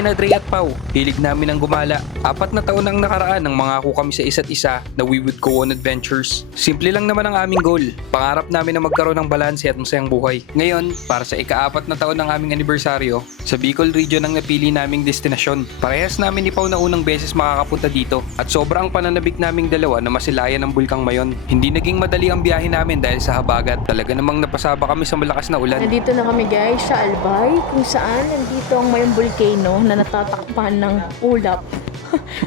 sina Dre at Pau. Hilig namin ang gumala. 4 na taon ang nakaraan nang mangako kami sa isa't isa na we would go on adventures. Simple lang naman ang aming goal. Pangarap namin na magkaroon ng balanse at masayang buhay. Ngayon, para sa ika-4 na taon ng aming anibersaryo, sa Bicol region ang napili naming destinasyon. Parehas namin ni Pau na unang beses makakapunta dito at sobrang pananabik naming dalawa na masilayan ng Bulkang Mayon. Hindi naging madali ang biyahe namin dahil sa habagat. Talaga namang napasaba kami sa malakas na ulan. Nandito na kami guys sa Albay kung saan nandito ang mayong volcano na natatakpan ng ulap.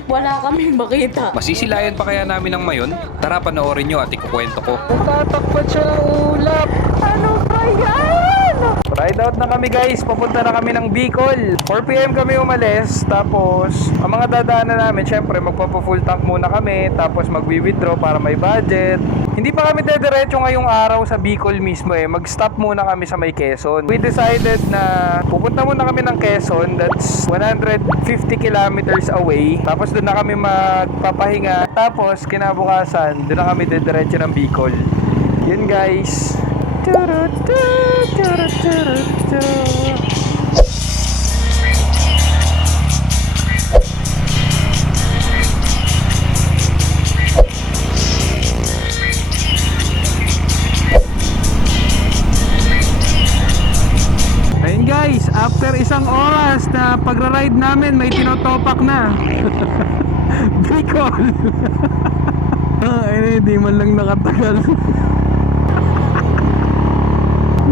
Wala kaming makita. Masisilayan pa kaya namin ng Mayon? Tara panoorin nyo at ikukwento ko. Natatakpan siya ng ulap! Ano ba yan? Ride out na kami guys, papunta na kami ng Bicol. 4pm kami umalis, tapos ang mga dadaanan namin, syempre magpapa-full tank muna kami, tapos magwi-withdraw para may budget. Hindi pa kami dediretso ngayong araw sa Bicol mismo mag-stop muna kami sa may Quezon. We decided na pupunta muna kami ng Quezon, that's 150 kilometers away. Tapos doon na kami magpapahinga, tapos kinabukasan, doon na kami dediretso ng Bicol. Yun guys. Ayun guys, after isang oras na pagra-ride namin, may tinotopak na. Bicol. Ay, hindi man lang nakatagal.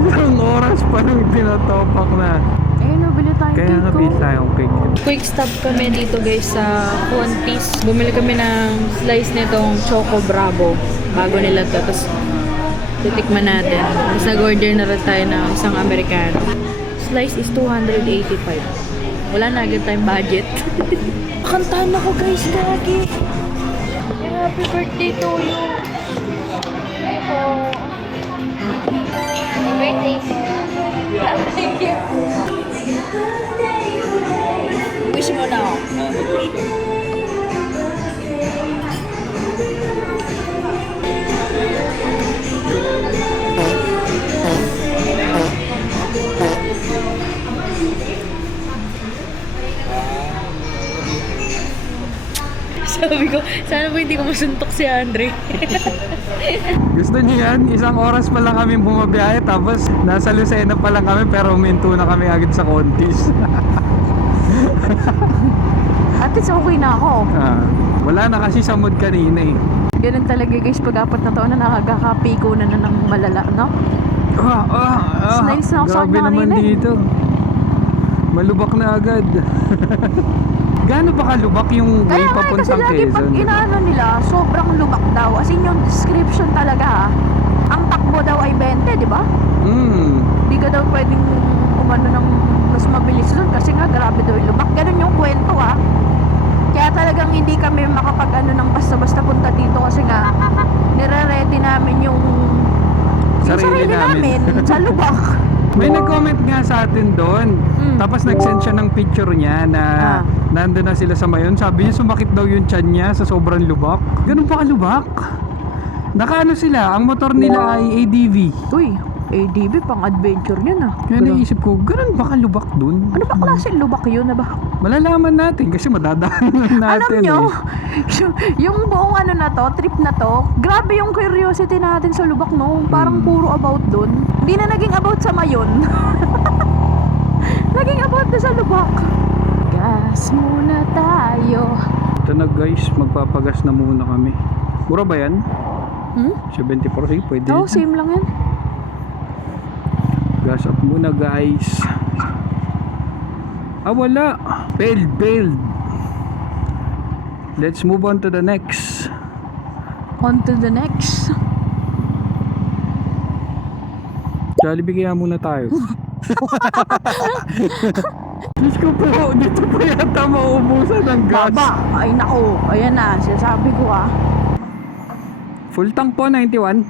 Isang oras pa nung tinotopak na. Ayun, nabili tayong Kaya cake nabili tayong cake. Quick stop kami dito guys sa Juantis. Bumili kami ng slice nitong Choco Bravo. Bago nila to. Tapos titikman natin. Tapos nag-order na rin tayo ng isang Americano. Slice is 285. Wala na agad tayong budget. Kantahan ako guys, gagi. Happy birthday to you. Oh. Happy birthday. Thank you. Wish mo na ako. Sabi ko, sana po hindi ko masuntok si Andre. Gusto niyo yan? Isang oras pa lang kami bumabiyahe, tapos nasa Lucena pa lang kami, pero huminto na kami agad sa Contis. At least okay na ako. Wala na kasi sa mood kanina eh. Ganun talaga guys, pag 4 na taon na nakakapiko na ng malala, no? Nice na ako sa Grabe kanya naman kanina eh. dito. Malubak na agad. Gaano ba kalubak yung way Kaya nga, kasi papuntang lagi pag Quezon? inaano nila, sobrang lubak daw. As in yung description talaga, ang takbo daw ay 20, di ba? Hindi ka daw pwedeng umano ng mas mabilis doon kasi nga grabe daw yung lubak. Ganun yung kwento Kaya talagang hindi kami makapag-ano ng basta-basta punta dito kasi nga nire-ready namin yung sarili namin sa lubak. May nag-comment nga sa atin doon. Tapos nag-send siya ng picture niya na nandun na sila sa Mayon. Sabi niya sumakit daw yung tiyan niya sa sobrang lubak. Ganun pa kalubak? Nakaano sila, ang motor nila ay ADV. Uy, ADV pang adventure yun Kaya naisip ko, ganun ba kalubak dun? Ano ba klase lubak yun na ba? Malalaman natin kasi madadaanan natin. Alam nyo, yung buong ano na to, trip na to, grabe yung curiosity natin sa lubak, no? Parang puro about dun. Hindi na naging about sa Mayon. Naging about na sa lubak. Gas muna tayo. Ito na guys, magpapagas na muna kami. Mura ba yan? 74, sige pwede. Oo, same lang yan. Gas up muna guys. Wala. Failed. Let's move on to the next. On to the next. Jollibee kaya muna tayo. Diyos ko po, dito po yata mauubusan ng gas. Baba. Ay nako, ayan na, sinasabi ko Full tank po, 91.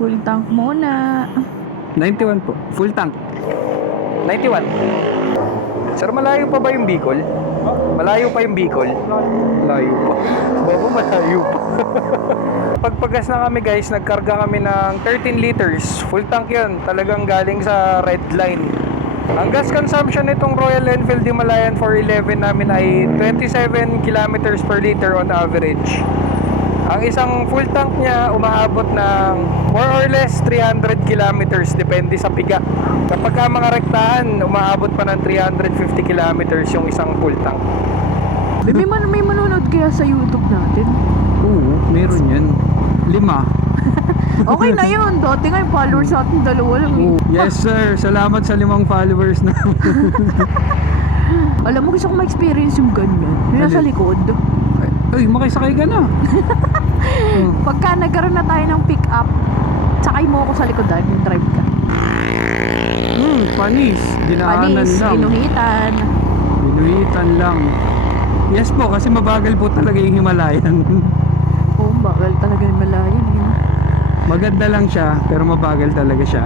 Full tank muna. 91 po. Full tank. 91. Sir, malayo pa ba yung Bicol? Malayo pa yung Bicol? Malayo pa. Baba, malayo pa. Nakapagpagas na kami guys, nagkarga kami ng 13 liters. Full tank yun, talagang galing sa red line. Ang gas consumption nitong Royal Enfield Himalayan 411 namin ay 27 kilometers per liter on average. Ang isang full tank niya umaabot ng more or less 300 kilometers depende sa piga. Kapag ka mga rektahan, umaabot pa ng 350 kilometers yung isang full tank. May manonood kaya sa YouTube natin? Oo, meron yan. 5. Okay na yun. Dati nga yung followers natin 2 lang eh. Yes sir, salamat sa 5 followers na. Alam mo, gusto ko ma-experience yung ganyan. Yung nasa Alin? likod. Ay, makisakay ka na. Pagka nagkaroon na tayo ng pick up, sakay mo ako sa likodan, yung drive ka. Panis. Dinaanan Panis, lang. inuhitan. Binuhitan lang. Yes po, kasi mabagal po talaga yung Himalayan. Oo, bagal talaga yung malayan. Yun. Maganda lang siya, pero mabagal talaga siya.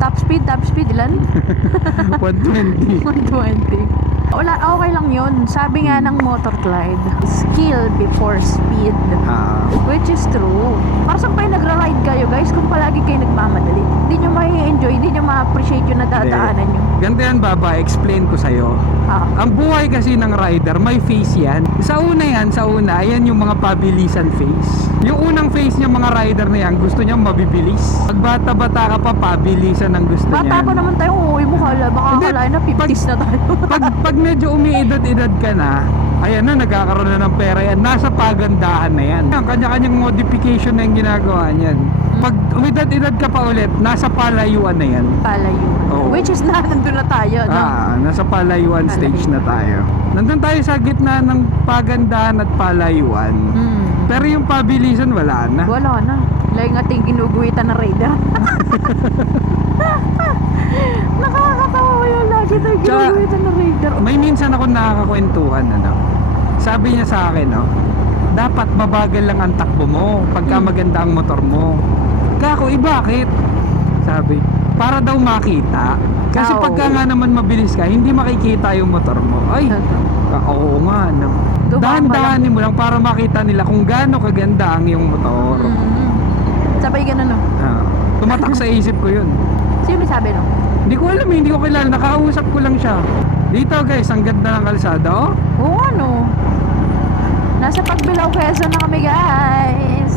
Top speed, ilan? 120. 120. Wala, okay lang yun. Sabi nga ng Motor Glide, skill before speed. Which is true. Para saan kayo nagra-ride kayo guys kung palagi kayo nagmamadali? Hindi nyo ma-enjoy, hindi nyo ma-appreciate yung nadadaanan nyo. Ganito yan baba, explain ko sa'yo. Ang buhay kasi ng rider, may phase yan. Sa una, ayan yung mga pabilisan phase. Yung unang phase niya mga rider na yan, gusto niya mabibilis. Pag bata-bata ka pa, pabilisan ang gusto niya. Bata pa naman tayo, uuwi mo baka Hindi, akalain na 50s na tayo. pag medyo umiidad-idad ka na, ayan na, nagkakaroon na ng pera yan. Nasa pagandahan na yan. Ang kanya-kanyang modification na yung ginagawa niyan. Pag umidad-idad ka pa ulit, nasa palayuan na yan. Palayuan. Oo. Which is nandun na tayo, no? Nasa palayuan stage na tayo. Nandun tayo sa gitna ng pagandahan at palayuan. Pero yung pabilisan, wala na. Wala na. Like ating ginuguhitan na rider. Nakakatawa yun. Lagi tayo ginuguhitan na rider. May minsan ako nakakakwentuhan, ano. Sabi niya sa akin, no, dapat mabagal lang ang takbo mo pagka maganda ang motor mo. Kako, bakit? Sabi, para daw makita. Kasi Oo. pagka nga naman mabilis ka, hindi makikita yung motor mo. Ay, oo nga. No. Dahan-dahanin mo lang para makita nila kung gaano kaganda ang iyong motor. Sabay ganun, no? Tumatak sa isip ko yun. Sino may sabi, no? Hindi ko alam, hindi ko kilala. Nakausap ko lang siya. Dito guys, ang ganda ng kalsada, oh. Oo, ano? Nasa Pagbilao, Quezon na kami, guys.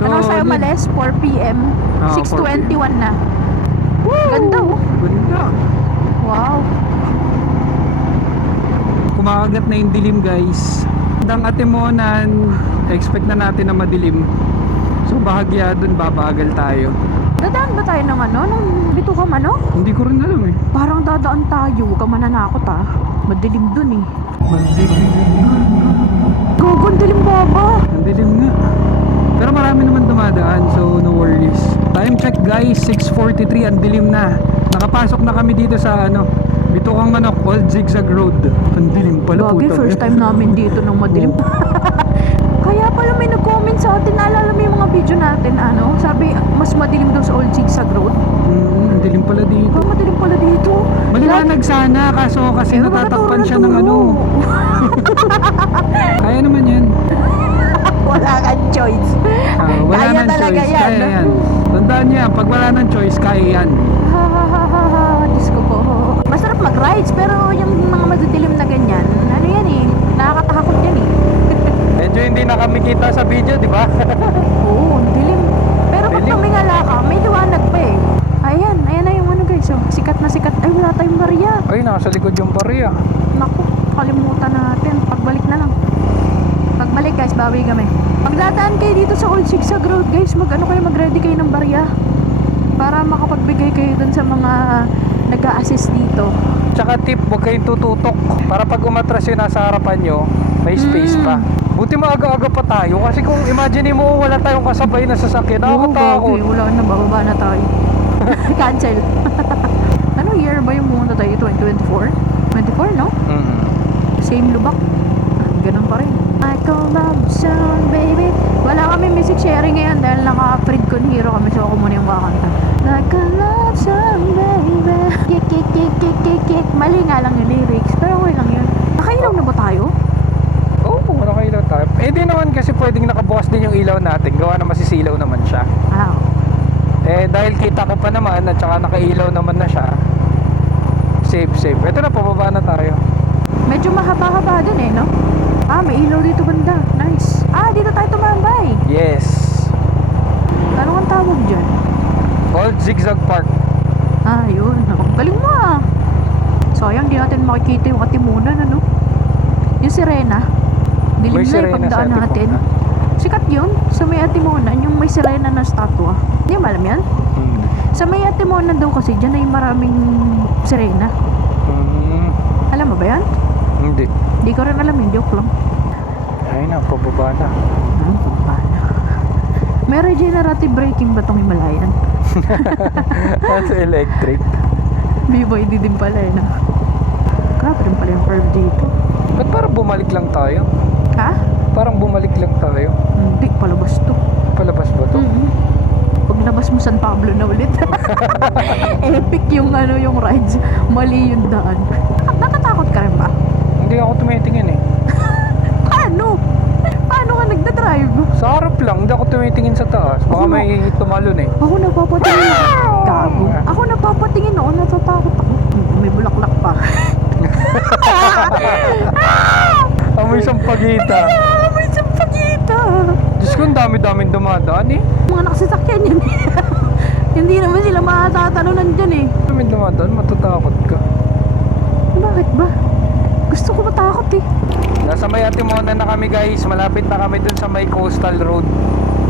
So, Ano sa'yo yun. malis? 4 p.m. 6:21 na. Woo! Ganda, oh. Ganda. Wow. Kumakagat na yung dilim guys. Dang Atimonan, expect na natin na madilim. So bahagya dun, babagal tayo. Dadaan ba tayo ng ano? Nung Bituka ano? Hindi ko rin alam eh. Parang dadaan tayo. Huwag ka mananakot, ah. Madilim dun, eh. Madilim. Gogo, ang dilim, baba. Ang dilim nga. Pero marami naman dumadaan, so no worries. Time check guys, 6:43, ang dilim na. Nakapasok na kami dito sa ano, Bitukang Manok, Old Zigzag Road. Ang dilim pala. Gagi, putang first ina. time namin dito ng madilim. Kaya pala may nag-comment sa atin. Naalala mo yung mga video natin, ano? Sabi, mas madilim daw sa Old Zigzag Road. Ang dilim pala dito. Oh, madilim pala dito. Maliwanag sana, kaso kasi Eh, natatakpan nakaturo siya na ng ano. turo. Kaya naman yan. Wala kang choice. Wala Kaya nang talaga choice, yan. kaya yan. Tandaan niya, pag wala nang choice, kaya yan. Ha ha ha ha ha. Diyos ko po. Masarap mag-rides, pero yung mga madidilim na ganyan, ano yan eh, nakakatakot yan eh. Medyo hindi na kami kita sa video, di ba? Oo, ang dilim. Pero pag Dilim. tumingala ka, may liwanag pa eh. Ayan na yung ano guys, oh. Sikat na sikat. Ay, wala tayong barya. Ay, nasa likod yung pariya. Naku, kalimutan natin. Pagbalik na lang. Pagbalik guys, bawi kami. Pagdadaan kayo dito sa Old Zigzag Road guys, mag-ready kayo ng barya. Para makapagbigay kayo dun sa mga nag-a-assist dito. Tsaka tip, huwag kayong tututok. Para pag umatras yun nasa harapan nyo, may space pa. Buti maaga-aga pa tayo. Kasi kung imagine mo, wala tayong kasabay na sasakyan. Nakakatakot. Gagi, wala na, bababa na tayo. Cancel. Ano year ba yung pumunta tayo? 2024? 24, no? Same lubak. Ganun pa rin. Michael Love Song, baby. Wala kami music sharing ngayon dahil naka-Fred Conhero kami. So ako muna yung kakanta. Like a love song, baby. Kick, kick, kick, kick, kick, kick. Mali nga lang yung lyrics. Pero okay lang yun. Nakailaw na ba tayo? Oo, nakailaw tayo. Eh di naman kasi pwedeng nakabukas din yung ilaw natin. Gawa na masisilaw naman siya. Ah, Eh, dahil kita ko pa naman at saka nakailaw naman na siya. Safe. Ito na, pababa na tayo. medyo mahaba-haba din eh, no? Ah, may ilaw dito banda. Nice. Ah, dito tayo tumambay. Yes. Ano ang tawag dyan? Old Zigzag Park. Ah, yun. Ang galing mo ah. Sayang, di natin makikita yung atimunan, ano? Yung sirena. Dilim May na sirena yung pagdaan sa natin. Atimunan. Sikat yun. Sa may atimunan, yung may sirena na statua. Hindi mo alam yan? Hmm. Sa may atimunan daw kasi, dyan ay maraming sirena. Hmm. Alam mo ba yan? Hindi. Di ko rin alam, yung joke lang. Ay na, pababa na. May regenerative braking ba tong Himalayan? That's electric. BYD din pala eh, no? Grabe rin pala yung curve dito. Ba't parang bumalik lang tayo? Ha? Parang bumalik lang tayo. Hindi, palabas to. Palabas ba to? Pag labas mo San Pablo na ulit. Epic yung ano, yung rides. Mali yung daan. Natatakot ka rin ba? Hindi ako tumitingin eh. Paano? Paano ka nagdadrive? Sa harap lang, hindi ako tumitingin sa taas. Baka Ako may tumalon eh. Ako napapatingin. Gago. Ako napapatingin ako, natatakot ako. May bulaklak pa. Amoy sampagita. May sampagita. Diyos ko, ang dami-daming dumadaan eh. Mga nakasasakyan yan. Hindi naman sila makatatalunan dyan eh. Daming dumadaan, matatakot ka. Bakit ba? Gusto ko matakot eh. Nasa may Atimonan na kami guys. Malapit na kami dun sa may coastal road.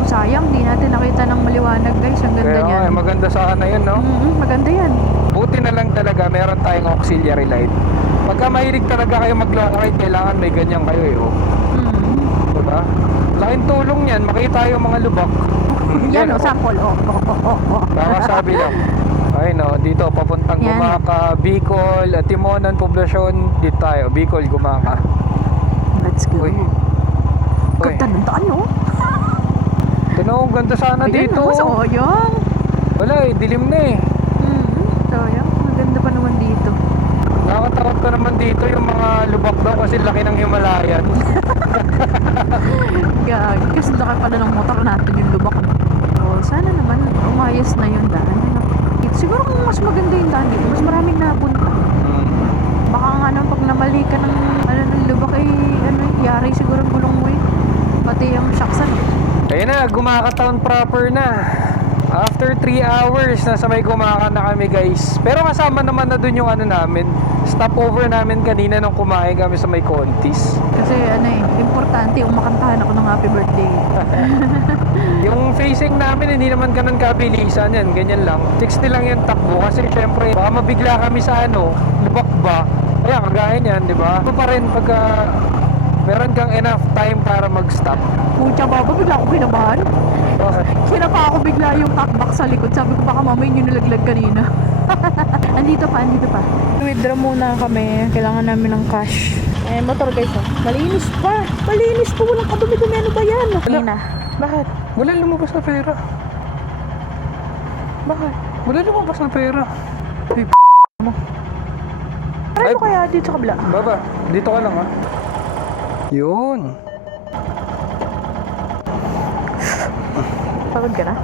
Sayang, di natin nakita ng maliwanag guys. Ang ganda Kaya nga, niyan. maganda sana yun, no? Maganda yan. Buti na lang talaga, meron tayong auxiliary light. Pagka mahilig talaga kayo mag-long ride, kailangan may ganyan kayo eh, oh. Diba? Laking tulong yan, makita yung mga lubak. Yan o, sample. Oh. Baka sabi lang. Ay no, dito papuntang Yan. Gumaka, Bicol, Atimonan, Poblasyon. Dito tayo, Bicol, Gumaka. Let's go. Uy. Uy. Ganda ng daan, no? Ito na, ang ganda sana Ayan, dito. no? Sayang. Wala eh, dilim na eh. Sayang. Maganda pa naman dito. Nakakatakot ka naman dito yung mga lubak daw kasi laki ng Himalayan. Gag. Kasi laki pala ng motor natin yung lubak. Oh, sana naman umayos na yung daan. Ano? Siguro kung mas maganda yung daan dito, mas maraming napunta. Baka nga naman pag namali ka ng, ng lubak ay yari siguro ang gulong mo eh. Pati yung shocks ano. Ayun na, Gumaka Town proper na. After 3 hours, nasa may Gumaka na kami guys. Pero kasama naman na dun yung ano namin. Stopover namin kanina nung kumain kami sa may Contis. Kasi importante umakantahan ako ng happy birthday. Yung facing namin, hindi naman ganun kabilisan yan. Ganyan lang. 60 lang yung takbo. Kasi syempre, baka mabigla kami sa lubak ba? Kaya kagaya niyan, di ba? Ito pa rin pagka meron kang enough time para mag-stop. Pucha baba, bigla ako kinabahan. Bakit? Kinapa ako bigla yung takbak sa likod. Sabi ko baka mamay yung nilaglag kanina. andito pa. Withdraw muna kami. Kailangan namin ng cash. Motor guys oh. Malinis pa. Walang kadumi-dumi. Ano ba yan? Nina. Bakit? Wala lumabas na pera. Bakit? Wala lumabas na pera. Ay, mo. Ano kaya dito sa kabila? Baba, dito ka lang ha. Yun. Pagod ka na?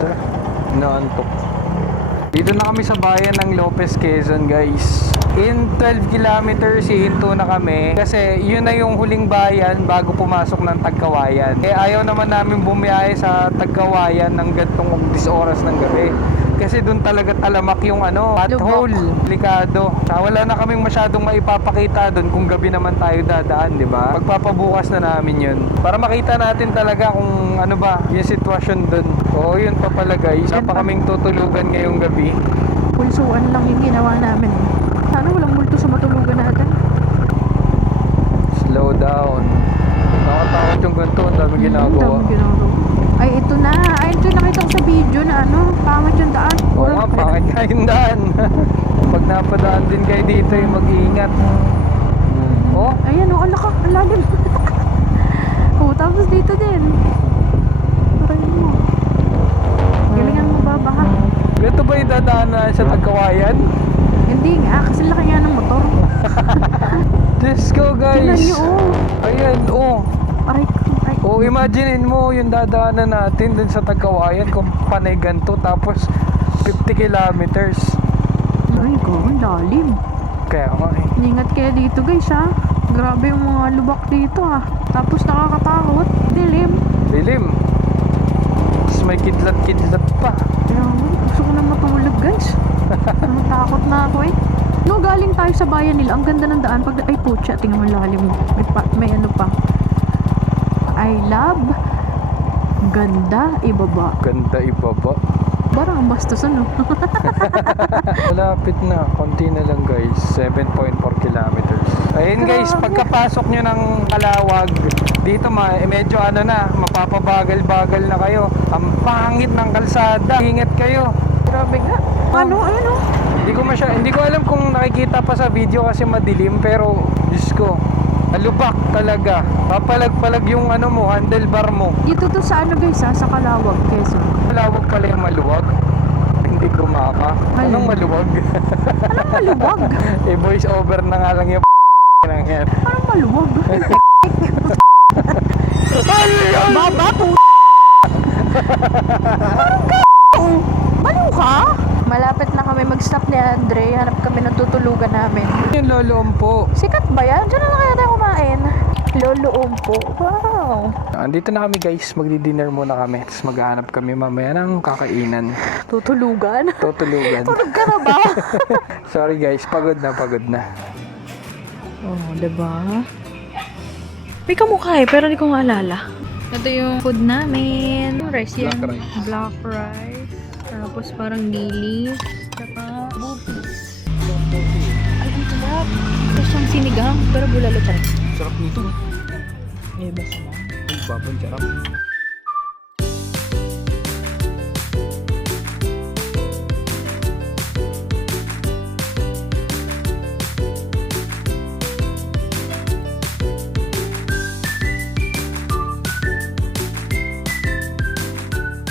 Tara. Naantok. Dito na kami sa bayan ng Lopez, Quezon guys. In 12 kilometers, hihinto na kami. Kasi yun na yung huling bayan bago pumasok ng Tagkawayan. Eh ayaw naman namin bumiyahe sa Tagkawayan ng gantong 10 oras ng gabi. Kasi doon talaga talamak yung pothole. Delikado. Wala na kaming masyadong maipapakita doon kung gabi naman tayo dadaan, di ba? Magpapabukas na namin yun. Para makita natin talaga kung ano ba yung sitwasyon doon. Oo, yun pa pala guys. Wala pa kaming tutulugan ngayong gabi. Pulsuan lang yung ginawa namin. Sana walang multo sa matulugan natin. Slow down. Nakatakot yung ganito. Ang daming ginagawa. Ay, ito na. Ay, ito nakita ko sa video na pangit yung daan. Oo nga, pangit nga yung daan. Pag napadaan din kayo dito, mag-iingat. Oh, Ayan, ang lalim. Tapos dito din. Parayin mo. Galingan mo ba baka? ganito ba yung dadaan na sa Tagkawayan? Hindi nga, kasi laki nga ng motor. Let's go guys. Tingnan niyo, Ayan, Aray, oh, So, imaginein mo yung dadaanan natin dun sa Tagkawayan kung panay ganito, tapos 50 kilometers. Ay, gawin lalim. Kaya nga eh. Ingat kayo dito guys ha. Grabe yung mga lubak dito ha. Tapos nakakatakot. Dilim. Dilim. Tapos may kidlat-kidlat pa. Kaya gusto ko na matulog guys. Natakot na ako eh. No, galing tayo sa bayan nila. Ang ganda ng daan. Ay putya, tingnan mo lalim. May ano pa. I love ganda ibaba. Ganda ibaba. Parang ang bastos ano. Malapit na. Konti na lang guys. 7.4 kilometers. Ayun guys, Grabe. pagkapasok nyo ng Kalawag, dito medyo ano na, mapapabagal-bagal na kayo. Ang pangit ng kalsada. Ingat kayo. Grabe nga. Ano? Hindi ko alam kung nakikita pa sa video kasi madilim, pero Diyos ko, alubak talaga. Papalag-palag yung ano mo, handlebar mo. Dito to sa ano guys ha, sa Kalawag, Quezon. Kalawag pala yung maluwag. Hindi ko maka. Anong maluwag? Anong maluwag? Eh, voice over na nga lang yung nang yan. Anong maluwag? Baba po. Baliw ka? Malapit na kami mag-stop ni Andre. Hanap kami ng tutulugan namin. Yung Lolo Ompo. Sikat ba yan? Diyan na lang kaya tayo kumain. Lolo Ompo. Wow. Andito na kami guys. Magdi-dinner muna kami. Tapos maghahanap kami mamaya ng kakainan. Tutulugan? Tutulugan. Tulog ka na ba? Sorry guys. Pagod na. Oh, diba? May kamukha eh, pero hindi ko maalala. Ito yung food namin. Rice yan. Black rice. Black rice. Tapos parang lilies. Saka bupis. Ay, ang sarap. Ito siyang sinigang, pero bulalo pa rin. Sarap nito. Eh, basta mo. Ay, babang sarap.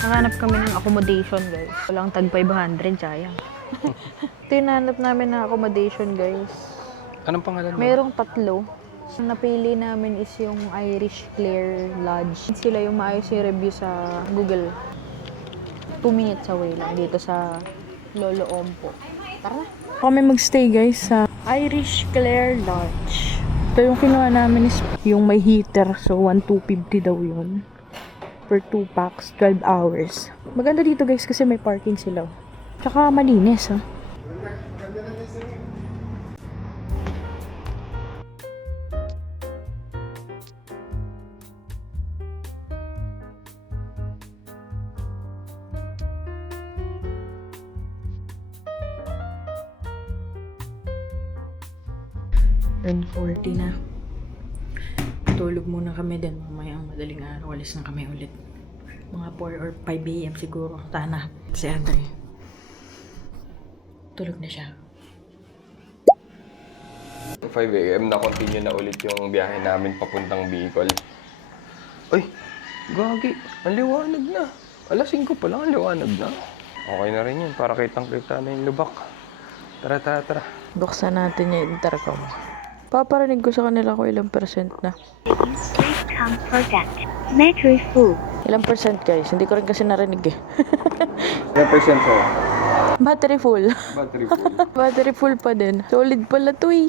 Nakahanap kami ng accommodation, guys. Walang tag 500, sayang. Ito yung nahanap namin na accommodation, guys. Anong pangalan mo? Merong 3. Ang napili namin is yung Irish Clare Lodge. Sila yung maayos yung review sa Google. 2 minutes away lang dito sa Lolo Ompo. Tara na. Kami magstay guys sa Irish Clare Lodge. Ito yung kinuha namin is yung may heater. So 1,250 daw yun. Per 2 packs, 12 hours. Maganda dito guys kasi may parking sila. Tsaka malinis ha. Earn 40 na. Tulog muna kami din. Mamaya ang madaling araw. Alis na kami ulit. Mga 4 or 5 a.m. siguro. Tana. Si Andre. Tulog na siya. 5 a.m. na continue na ulit yung biyahe namin papuntang Bicol. Ay, gagi. Ang liwanag na. Alas 5 pa lang, ang liwanag na. Okay na rin yun. Para kitang-kita na yung lubak. Tara. Buksan natin yung intercom. Paparinig ko sa kanila kung ilang percent na. Please come forget. Battery full. Ilang percent guys? Hindi ko rin kasi narinig eh. Represent ko. Battery full. Battery full. Battery full pa din. Solid pala to eh.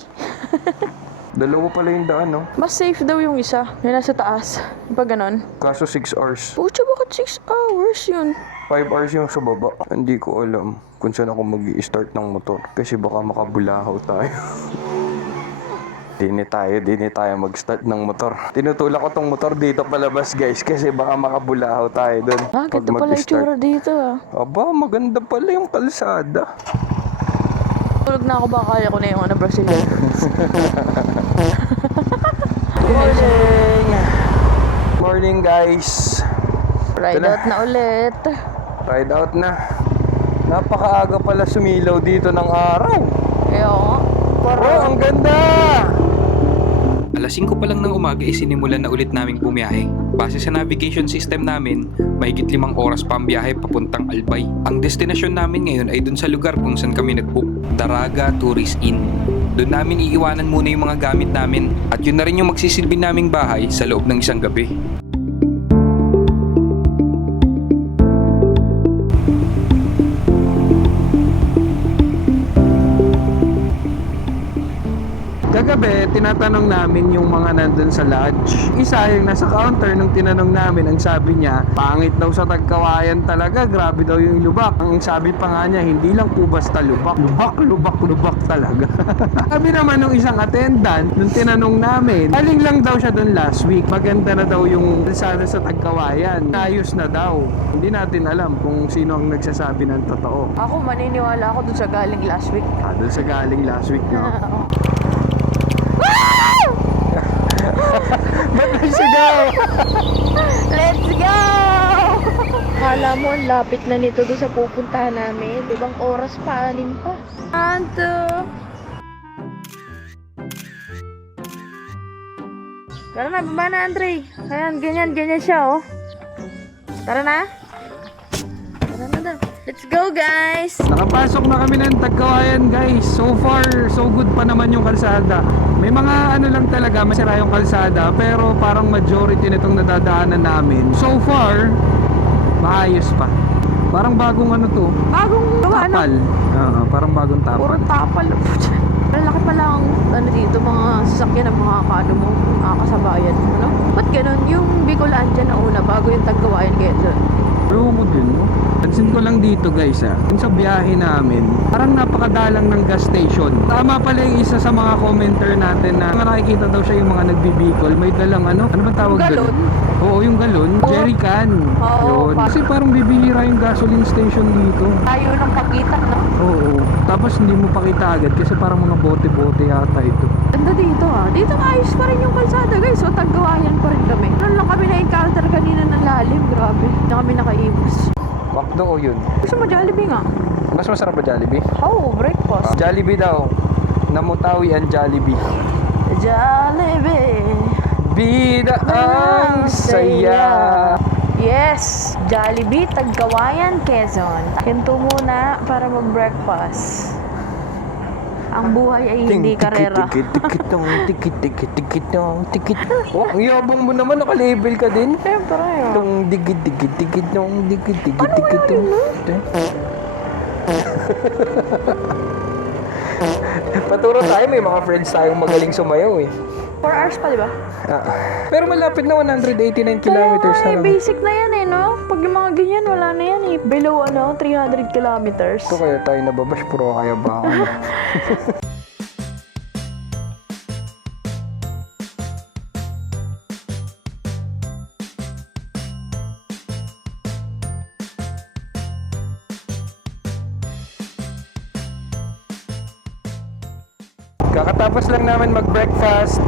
Dalawa pala yung daan, no? Mas safe daw yung isa. Yung nasa taas. Pag ganon. Kaso 6 hours. Pucha, bakit 6 hours yun? 5 hours yung sa baba. Hindi ko alam kung saan ako mag-i-start ng motor. Kasi baka makabulahaw tayo. Di tayo mag-start ng motor. Tinutulak ko tong motor dito palabas guys kasi baka makabulahaw tayo doon. Ah, ganda pala yung tsura dito ah. Aba, maganda pala yung kalsada. Tulog na ako ba? Kaya ko na yung Brazilian. Morning guys. Ride out na ulit. Ride out na. Napakaaga pala sumilaw dito ng araw. Kaya nga. Oh, ang ganda! Alas 5 pa lang ng umaga isinimulan na ulit naming bumiyahe. Base sa navigation system namin, mahigit 5 oras pa ang biyahe papuntang Albay. Ang destinasyon namin ngayon ay dun sa lugar kung saan kami nag-book, Daraga Tourist Inn. Doon namin iiwanan muna yung mga gamit namin at yun na rin yung magsisilbi naming bahay sa loob ng isang gabi. kagabi, tinatanong namin yung mga nandun sa lodge. Isa yung nasa counter, nung tinanong namin, ang sabi niya, pangit daw sa Tagkawayan talaga, grabe daw yung lubak. Ang sabi pa nga niya, hindi lang po basta lubak. Lubak talaga. Sabi naman nung isang attendant, nung tinanong namin, aling lang daw siya dun last week. Maganda na daw yung kalsada sa Tagkawayan. Ayos na daw. Hindi natin alam kung sino ang nagsasabi ng totoo. Ako, maniniwala ako dun sa galing last week. Doon sa galing last week, no? Ba't nagsigaw? Let's go! Kala mo, ang lapit na nito doon sa pupuntahan namin. Ibang oras pa, alin pa. Anto! Tara na, baba na, Andre. Ayan, ganyan siya, oh. Tara na. Tara na daw. Let's go, guys! Nakapasok na kami ng Tagkawayan, guys. So far, so good pa naman yung kalsada. May mga ano lang talaga, masira yung kalsada, pero parang majority nitong nadadaanan namin. So far, maayos pa. Parang bagong ano to. Bagong gawa, ano? Tapal. Oo, parang bagong tapal. Puro tapal. Ang laki pala ang ano dito, mga sasakyan ng mga kano mo, mga kasabayan mo, no? Ba't ganun? Yung Bicolan dyan na una, bago yung Tagkawayan Quezon. Pero mo din, no? Pansin ko lang dito, guys, Yung sa biyahe namin, parang napakadalang ng gas station. Tama pala yung isa sa mga commenter natin na nakikita daw siya yung mga nagbibicol. May dalang ano? Ano ba tawag Galon? doon? Oo, yung galon. Jerry can. Oo, Yun. Kasi parang bibihira yung gasoline station dito. Tayo ng pakita, no? Oo. Tapos hindi mo pakita agad kasi parang mga bote-bote yata ito. Ganda dito, ha? Dito ayos pa rin yung kalsada, guys. So, Tagkawayan pa rin kami. Noon lang kami na-encounter kanina ng lalim. Grabe. Na kami nakaibos. Macdo o yun? Gusto mo Jollibee nga? Mas masarap ba Jollibee? Oo, breakfast. Jollibee daw. Namutawi ang Jollibee. Jollibee. Bida ang saya. Yes, Jollibee, Tagkawayan, Quezon. Hinto muna para mag-breakfast. Ang buhay ay hindi karera. Tikit. Oh, ang yabang mo naman, naka-label ka din. Siyempre, oh. Tong digit, tong digit. Paturo tayo, may mga friends tayong magaling sumayaw eh. 4 hours pa, di ba? Pero malapit na 189 kilometers na lang. Basic na yan eh, no? Pag yung mga ganyan, wala na yan eh. Below, 300 kilometers. Ito kaya tayo nababash, puro kaya ba ako? Kakatapos lang namin mag-breakfast.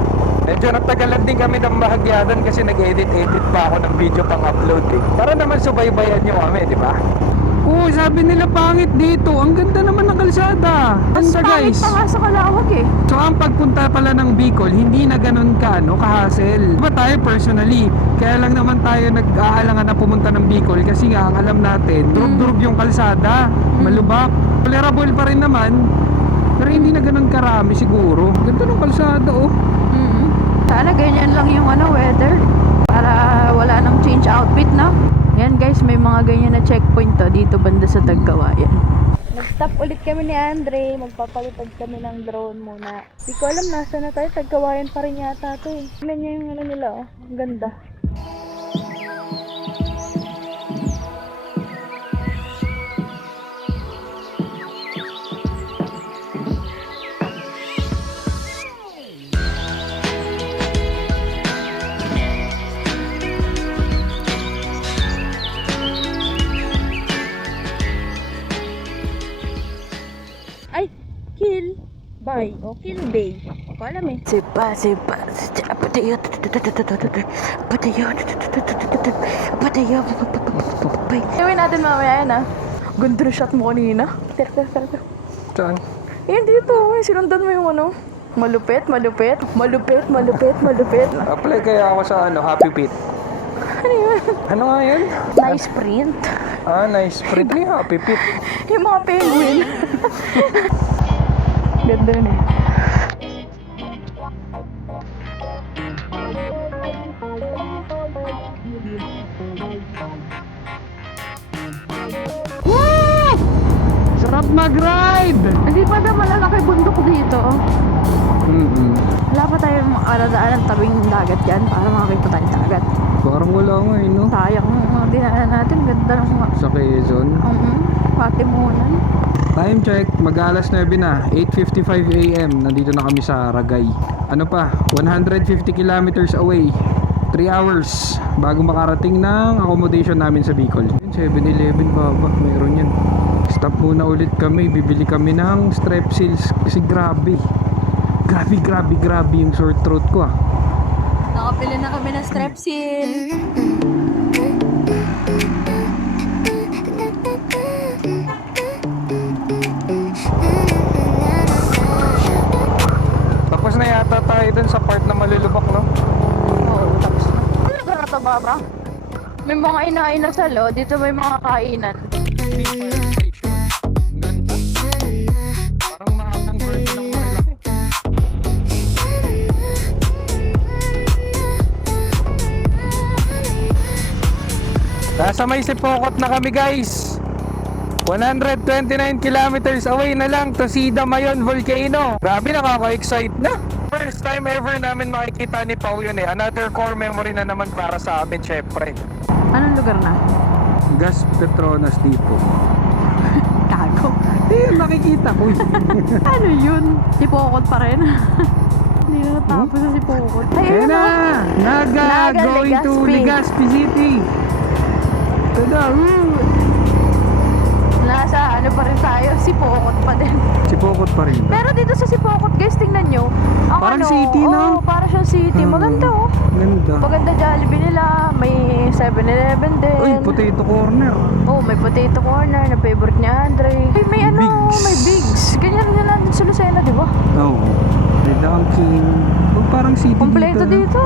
Medyo natagalan din kami ng bahagyadan kasi nag-edit pa ako ng video pang upload eh. Para naman subaybayan nyo kami, di ba? Oo, sabi nila pangit dito. Ang ganda naman ng kalsada. Mas Ganda, pangit guys. pa nga sa Kalawag eh. So ang pagpunta pala ng Bicol, hindi na ganun ka, no, ka-hassle. Diba tayo personally, kaya lang naman tayo nag-aalangan na pumunta ng Bicol kasi nga ang alam natin, durug-durug yung kalsada, malubak. Tolerable pa rin naman, pero hindi na ganun karami siguro. Ganda ng kalsada, oh. Sana ganyan lang yung weather. Para wala nang change outfit, no? Yan guys, may mga ganyan na checkpoint to dito banda sa Tagkawayan. Nag-stop ulit kami ni Andre. Magpapalipad kami ng drone muna. Di ko alam nasa na tayo. Tagkawayan pa rin yata to eh. Tignan niyo yung nila, oh. Ang ganda. Kill Bay o Kill Bay. Ko alam eh. Sipa. Patayo. Gawin natin mamaya yan ah. Ganda na shot mo kanina. Teka. Saan? Yan dito. Sinundan mo yung malupit. Apply kaya ako sa Happy Feet. Ano yun? Ano nga yun? Nice print. Nice. Pretty Happy Feet. Yung mga penguin. Ganda na eh. Woo! Sarap mag-ride! Hindi pa na malalaki bundok dito. Mm-mm. Wala pa tayong makadadaan ng tabing dagat dyan para makakita tayo ng dagat. Parang wala nga eh, no? Sayang mga dinaanan natin. Ganda ng mga... Sa Quezon. Patimunan. Time check, mag-alas 9 na, 8:55 AM. Nandito na kami sa Ragay. Ano pa, 150 kilometers away. 3 hours bago makarating ng accommodation namin sa Bicol. 7-Eleven baba, mayroon yan. Stop muna ulit kami, bibili kami ng Strepsils kasi grabe yung sore throat ko ah. Nakapili na kami ng Strepsil. Tapos na yata tayo dun sa part na malulubak, no? Oo, tapos na. Ano lugar na to, Baba? May mga inainasal, oh. Dito may mga kainan. Ganda. Parang nakakang version ng malaki. Nasa may Sipokot na kami, guys. 129 kilometers away na lang to Sida-Mayon Volcano. Grabe, nakaka-excite na. First time ever namin makikita ni Pao yun eh. Another core memory na naman para sa amin, syempre. Anong lugar na? Gas Petronas Depot. Tago. Makikita ko. Ano yun? Sipokot pa rin. Hindi na natapos sa Sipokot. Kaya na! Naga going to Legazpi City. Tada! Nasa ano pa rin tayo, Sipokot pa din. Sipokot pa rin. Pero dito sa Sipokot, guys, tingnan nyo. Ang Parang ano, city, no? Oo, parang siyang city. Maganda, oh. Ganda. Maganda Jollibee nila. May 7-Eleven din. Uy, potato corner. Oh, may potato corner na favorite niya, Andre. Ay, may ano, Bigs. may Bigs. Ganyan na natin sa Lucena, di ba? Oo. The Dunkin. Oh, parang city Kompleto dito.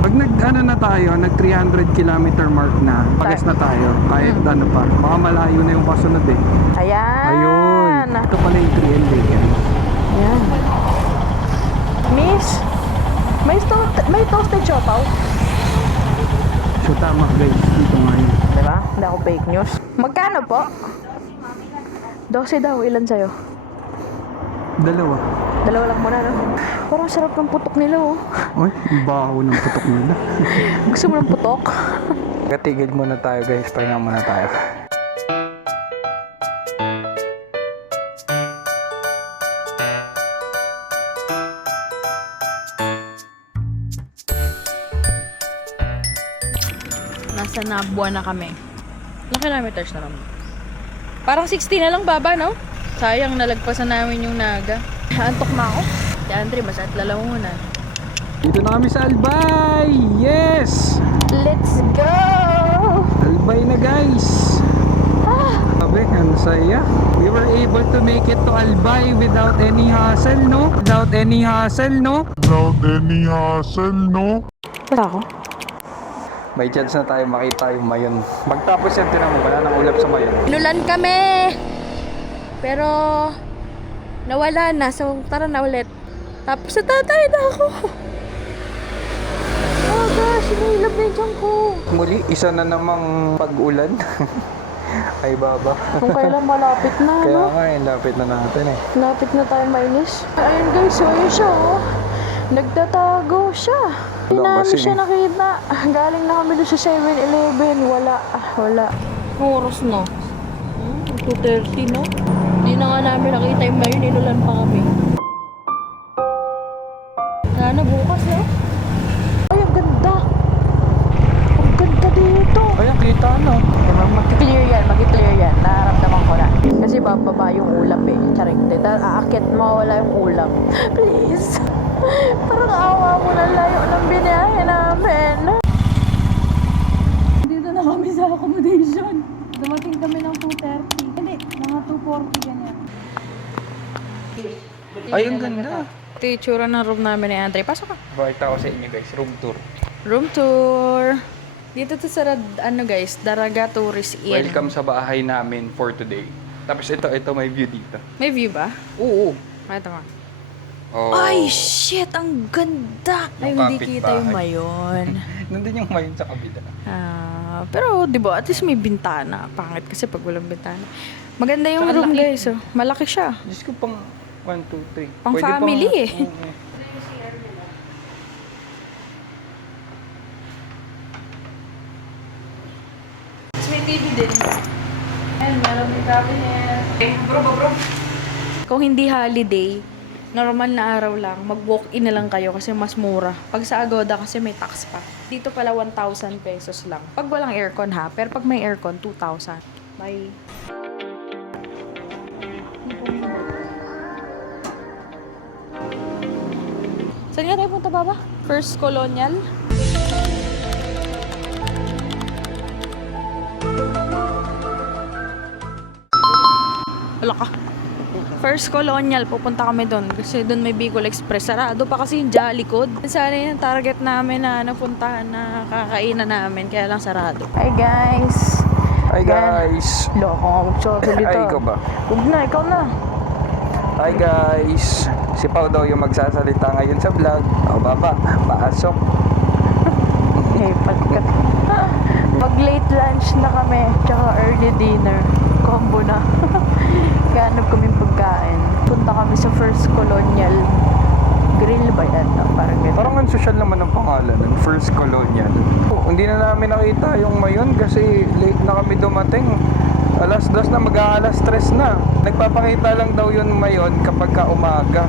Pag na tayo, nag 300 kilometer mark na, pagas na tayo. Kahit ano pa. Baka malayo na yung kasunod eh. Ayan. Ayun. Ito pala yung 3 Bacon. Ayan. Miss, may toasted siopaw. So tama guys, dito nga yun. Di ba? Hindi ako fake news. Magkano po? 12 daw. Ilan sa'yo? Dalawa. Dalawa lang muna, no? Parang sarap ng putok nila, oh. Uy, ang baho ng putok nila. Gusto mo ng putok? Tigil muna tayo, guys. Pahinga muna tayo. Nasa Nabuan na kami. Ilang kilometers na lang? Parang 60 na lang, Baba, no? Sayang, nalagpasan namin yung Naga. Antok na ako. Si Andre, masat lalamunan. Dito na kami sa Albay! Yes! Let's go! Albay na guys! Sabi, ang saya. We were able to make it to Albay without any hassle, no? Without any hassle, no? Wala ako. May chance na tayo makita yung Mayon. Magtapos yan, tinan mo, wala nang ulap sa Mayon. Inulan kami! Pero, nawala na. So, tara na ulit. Tapos, natatay na ako. Oh gosh, inilap na yung tiyan ko. Muli, isa na namang pag-ulan. Ay, baba. Kung kailan malapit na, Kaya no? nga, lapit na natin eh. Lapit na tayo mainis. Ayun guys, so ayun siya, oh. Nagtatago siya. Hindi Wala namin kasi siya eh. nakita. Galing na kami doon sa 7-Eleven. Wala. Wala. Oras na. 2:30, no? Hindi na nga namin nakita yung mayon. Inulan pa kami. Sana bukas, eh. Ay, ang ganda. Ang ganda dito. Ay, kita na. Mag-clear yan, mag-clear yan. Nararamdaman ko na. Kasi bababa yung ulap eh. Charing. Aakit, mawawala yung ulap. Please. Parang awa mo na layo ng binahe namin. Dito na kami sa accommodation. Dumating kami ng 2:30. Hindi, mga 2:40 ganyan. Ay, ang ganda. Ito yung itsura ng room namin ni Andre. Pasok ka. Bakit ako sa inyo, guys? Room tour. Room tour. Dito to sa, ano guys, Daraga Tourist Inn. Welcome sa bahay namin for today. Tapos ito may view dito. May view ba? Oo. Ito nga. Oh. Ay, shit! Ang ganda! Ay, Yung hindi kita yung kapitbahay. mayon. Nandun yung Mayon sa kabila. Pero, di ba, at least may bintana. Pangit kasi pag walang bintana. Maganda yung Saka room, laki. guys. Oh. Malaki siya. Diyos ko, pang 1, 2, 3. Pang family eh. Oo. TV din. Ayan, meron may cabinet. Okay, bro. Kung hindi holiday, normal na araw lang, mag-walk-in na lang kayo kasi mas mura. Pag sa Agoda kasi may tax pa. Dito pala 1,000 pesos lang. Pag walang aircon ha, pero pag may aircon, 2,000. Bye. Saan nga tayo punta, Baba? First Colonial? Wala ka. First Colonial, pupunta kami doon kasi doon may Bicol Express. Sarado pa kasi yung likod. Sana yung target namin na napuntahan na kakainan namin, kaya lang sarado. Hi guys! Hi guys! Loko nga magsasalita. Ay, ikaw ba? Huwag na, ikaw na. Hi guys! Si Pao daw yung magsasalita ngayon sa vlog. O baba, pasok. Hey, pagkat. Mag late lunch na kami, tsaka early dinner. Combo na. Ganap kaming pagkain. Punta kami sa First Colonial. Grill ba yan? Parang ganun. Parang ang social naman ang pangalan ng First Colonial. Hindi na namin nakita yung mayon kasi late na kami dumating. Alas 2 na, mag-aalas 3 na. Nagpapakita lang daw yun mayon kapag ka umaga.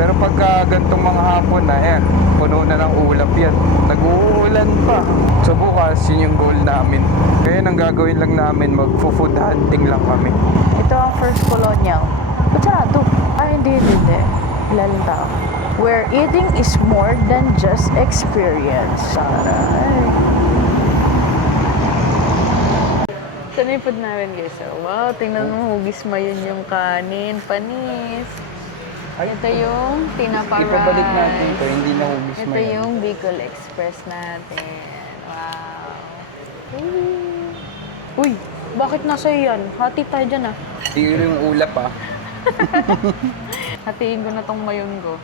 Pero pagka gantong mga hapon na, yan, puno na ng ulap yan. Nag-uulan pa. So bukas, yun yung goal namin. Kaya nang gagawin lang namin, mag-food hunting lang kami. Ito ang First Colonial. Ba't sarado? Ay, hindi. Ilalim tao. Where eating is more than just experience. Saray. Ito na yung food namin, guys. Wow, tingnan mo, hugis mayon yung kanin, panis. Ito yung tinapa rice. Ipabalik natin ito, hindi na hugis Ito yung Bicol Express natin. Wow. Uy, bakit nasa yan? Hati tayo dyan ah. Tiro yung ulap ah. Hatiin ko na tong mayon ko.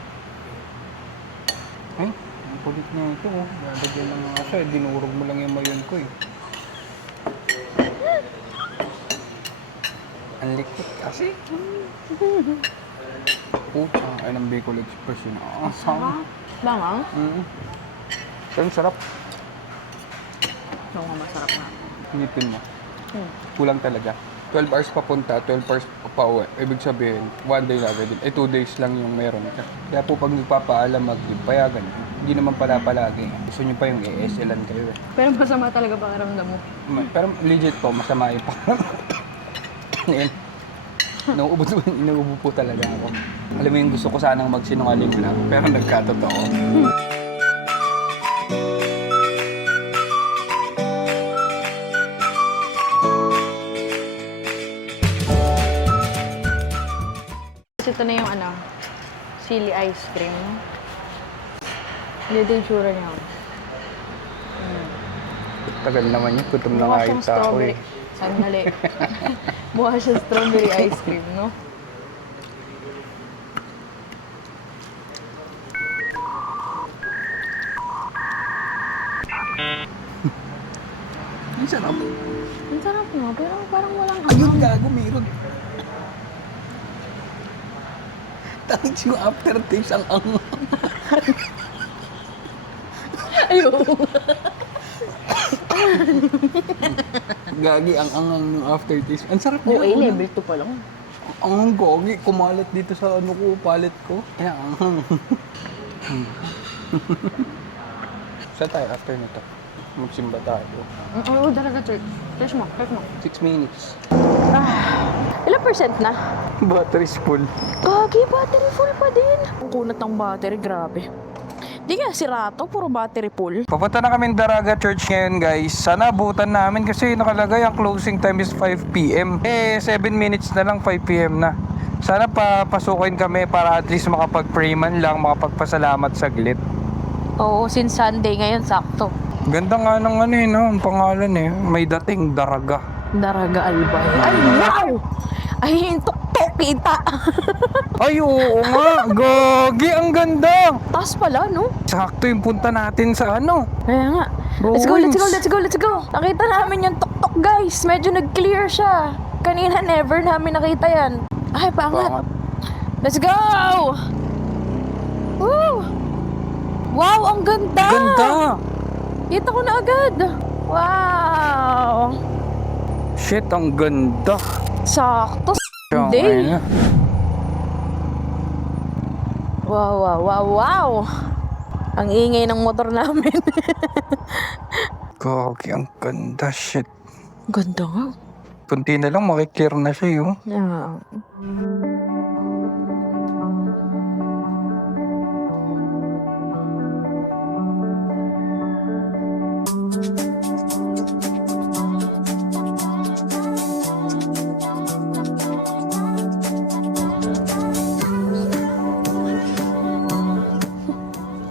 Ay, ang kulit niya ito oh. Lalagyan lang nga siya, dinurog mo lang yung mayon ko eh. Ang likit kasi. Putang ay ng Bicol Express yun. Asam. Bangang? Pero ang sarap. Oo nga, masarap na. Ngipin mo. Kulang talaga. 12 hours papunta, 12 hours pa uwi. Ibig sabihin, 1 day na agad. 2 days lang yung meron ka. Kaya po pag nagpapaalam mag-leave, payagan. Hindi naman pala palagi. Gusto nyo pa yung ESL-an kayo eh. Pero masama talaga pakiramdam mo. Pero legit po, masama yung pakiramdam. Ngayon, inuubo po talaga ako. Alam mo yung gusto ko sanang magsinungaling lang, pero nagkatotoo. Ito na yung chili ice cream. Hindi yung tsura niya. Tagal naman yun, gutom na nga yung tao eh. Sandali. Mukha siya strawberry ice cream, no? Ang sarap. Ang sarap no, pero parang walang Ayun, gago, meron. Tangis yung aftertaste ang Ayun. Gagi, ang angang ng aftertaste. Ang sarap niya. Oo, level 2 pa lang. Ang gogi, kumalat dito sa palit ko. Kaya ang Saan tayo after nito? Magsimba tayo. Oo, talaga, Church. Test mo. 6 minutes. Ilang percent na? Battery's full. Gagi, battery full pa din. Ang kunat ng battery, grabe. Di nga, sirato, puro battery full. Papunta na kami Daraga Church ngayon guys. Sana abutan namin kasi nakalagay ang closing time is 5 p.m. 7 minutes na lang 5 p.m. na. Sana papasukin kami para at least makapag-pray man lang, makapagpasalamat saglit. Oo, since Sunday ngayon, sakto. Ganda nga ng ang pangalan eh. May dating Daraga. Daraga Albay. Ay, wow! Ay, tok-tok kita. Ay, oo nga. Gagi, ang ganda. Taas pala, no? Sakto yung punta natin sa Kaya nga. Let's go. Nakita namin yung tok-tok, guys. Medyo nag-clear siya. Kanina, never namin nakita yan. Ay, pangat. Let's go! Woo! Wow, ang ganda! Ganda. Kita ko na agad. Wow! Shit, ang ganda. Sakto. Ayun Day. na. Wow, wow, wow, wow! Ang ingay ng motor namin. Gagi, ang ganda. Shit. Ganda nga. Kunti na lang, makiklear na siya yun. Yeah.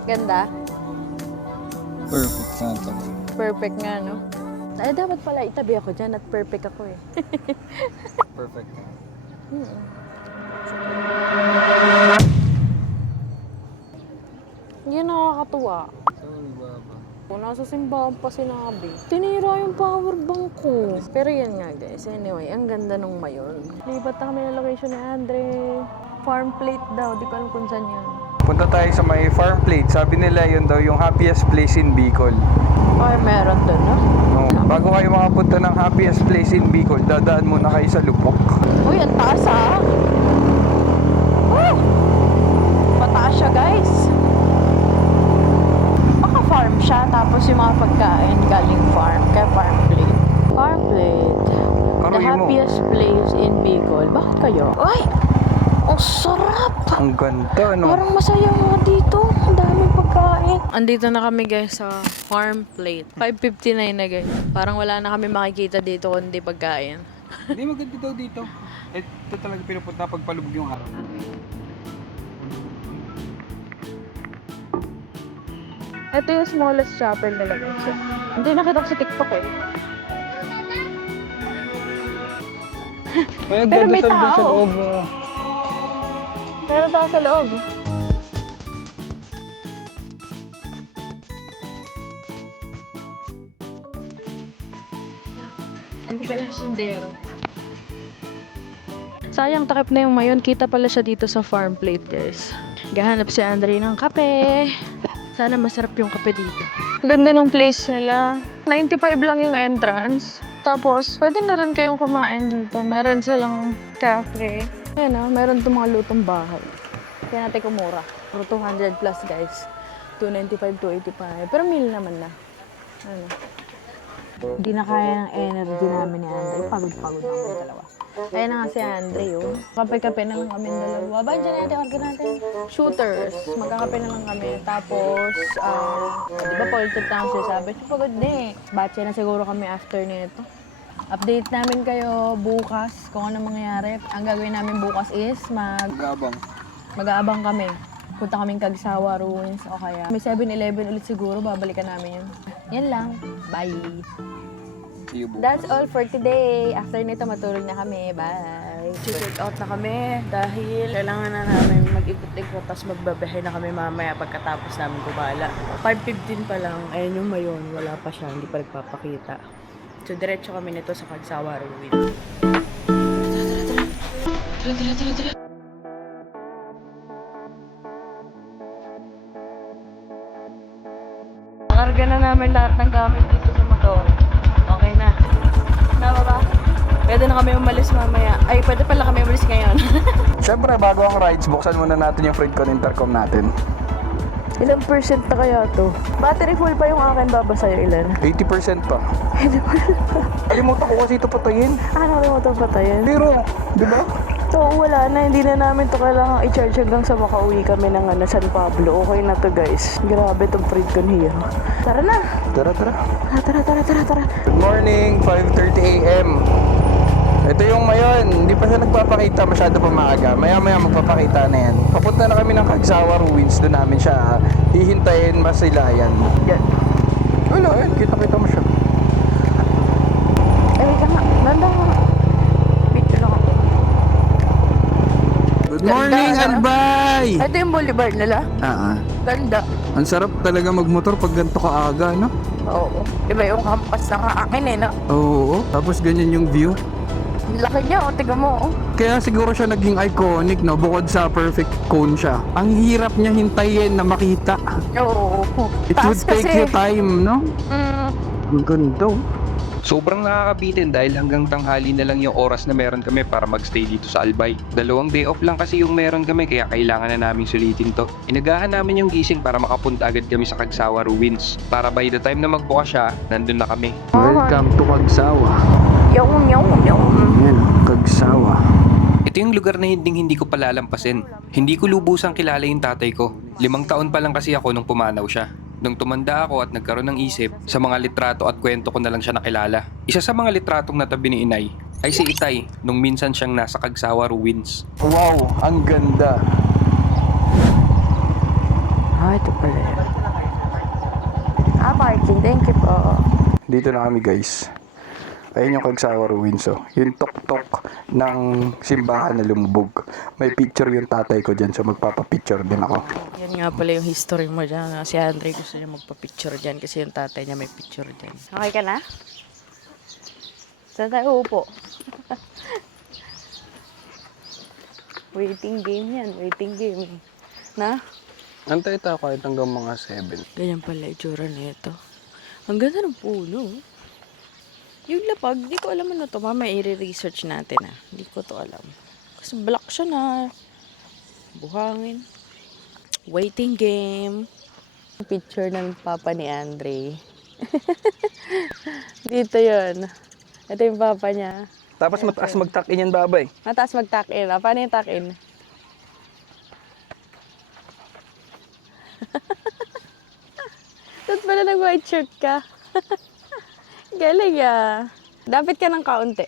Ganda. Perfect na ito. Perfect nga, no? Ay, dapat pala itabi ako dyan at perfect ako eh. Perfect. Yan nakakatuwa. Kung nasa simbahan pa sinabi, tinira yung power bank ko. Pero yan nga guys, anyway, ang ganda nung mayon. Lipat na kami ng location ni Andre. Farm plate daw, di ko alam kung saan yan. Punta tayo sa may farm plate. Sabi nila yun daw yung happiest place in Bicol. Ay, meron doon, no? No. Bago kayo makapunta ng happiest place in Bicol, dadaan muna kayo sa Lubok. Uy, ang taas ah! Oh! Mataas siya guys. Baka farm siya, tapos yung mga pagkain galing farm, kaya farm plate. Farm plate. The Karoy mo. happiest place in Bicol. Bakit kayo? Ay! Ang sarap! Ang ganda, no? Parang masaya nga dito. Ang daming pagkain. Andito na kami guys sa farm plate. 5:59 na guys. Parang wala na kami makikita dito kundi pagkain. Hindi maganda daw dito. Ito talaga pinupunta pagpalubog yung araw. Ito yung smallest chapel nila guys. Hindi nakita ko sa TikTok eh. Pero may doon sa tao. loob. Meron tao sa loob. Hindi pala sundero. Sayang takip na yung mayon. Kita pala siya dito sa farm plate guys. Gahanap si Andre ng kape. Sana masarap yung kape dito. Ganda ng place nila. 95 lang yung entrance. Tapos, pwede na rin kayong kumain dito. Meron silang cafe. Ayan ah, meron itong mga lutong bahay. Kaya natin kumura. Puro 200 plus guys. 295, 285. Pero meal naman na. Ano? Hindi na kaya ng energy namin ni Andre. Pagod-pagod na kami dalawa. Kaya na nga si Andre yun. Kape-kape na lang kami dalawa. Ba, dyan natin, order natin. Shooters. Magkakape na lang kami. Tapos, di ba, polted na siya. Sabi siya, pagod na eh. Batche na siguro kami after nito. Update namin kayo bukas kung ano mangyayari. Ang gagawin namin bukas is mag-aabang kami. Punta kaming Kagsawa Ruins o kaya may 7-Eleven ulit siguro. Babalikan namin yun. Yan lang. Bye! That's all for today. After nito, matulog na kami. Bye! Check out na kami dahil kailangan na namin mag-ikot-ikot tapos magbabahay na kami mamaya pagkatapos namin kumala. 5:15 pa lang. Ayun yung mayon. Wala pa siya. Hindi pa nagpapakita. So, diretso kami nito sa Kagsawa Ruins. Tara. Karga na namin lahat ng gamit dito sa motor. Okay na. Tama ba? Pwede na kami umalis mamaya. Ay, pwede pala kami umalis ngayon. Siyempre, bago ang rides, buksan muna natin yung Fredcon intercom natin. Ilang percent na kaya to? Battery full pa yung akin, baba sa'yo ilan? 80% pa. Kalimutan ko kasi ito patayin. Ano rin mo itong patayin? Pero, di ba? So, wala na. Hindi na namin to kailangan i-charge hanggang sa makauwi kami ng San Pablo. Okay na to guys. Grabe tong Fredcon Hero. Tara na! Tara. Tara. Good morning, 5:30 a.m. Ito yung mayon, hindi pa siya nagpapakita, masyado pa maaga. Maya-maya magpapakita na yan. Papunta na kami ng Kagsawa Ruins, doon namin siya hihintayin, masilayan. Yan. Wala, yan, kita-kita mo siya. Eh, wait ka nga. Ganda nga. Picture lang ako. Good morning, Albay! Ito yung boulevard nila. Ganda. Ang sarap talaga magmotor pag ganito ka aga, no? Oo. Diba yung hampas na akin eh, no? Oo, tapos ganyan yung view. Laki niya, tiga mo, Kaya siguro siya naging iconic, no? Bukod sa perfect cone siya. Ang hirap niya hintayin na makita. Oo. It would take you time, no? Ang ganda. Sobrang nakakabitin dahil hanggang tanghali na lang yung oras na meron kami para magstay dito sa Albay. 2 day off lang kasi yung meron kami kaya kailangan na naming sulitin to. Inagahan namin yung gising para makapunta agad kami sa Kagsawa Ruins. Para by the time na magbukas siya, nandun na kami. Welcome to Kagsawa. Yan, Kagsawa. Ito yung lugar na hindi ko palalampasin. Hindi ko lubusang kilala yung tatay ko. 5 taon pa lang kasi ako nung pumanaw siya. Nung tumanda ako at nagkaroon ng isip, sa mga litrato at kwento ko na lang siya nakilala. Isa sa mga litratong natabi ni Inay ay si Itay nung minsan siyang nasa Kagsawa Ruins. Wow, ang ganda! Ito pala yun. Parking. Thank you po. Dito na kami guys. Ayun yung Kagsawa Ruins oh. Yung tok-tok ng simbahan na lumubog. May picture yung tatay ko dyan, so magpapapicture din ako. Yan nga pala yung history mo dyan. Si Andre gusto niya magpa-picture dyan kasi yung tatay niya may picture dyan. Okay ka na? Saan tayo upo? Waiting game yan. Waiting game. Na? Antay tayo kahit hanggang mga 7. Ganyan pala itsura nito. Ang ganda ng puno. Yung lapag, di ko alam ano to. Mama, i-research natin ah. Hindi ko to alam. Kasi black siya na. Buhangin. Waiting game. Picture ng papa ni Andre. Dito yon. Ito yung papa niya. Tapos mataas mag-tuck-in yan babay. Mataas mag-tuck-in. Ah. Paano yung tuck-in? Tapos pala nag-white shirt ka. Galing ah. Dapat ka ng kaunti.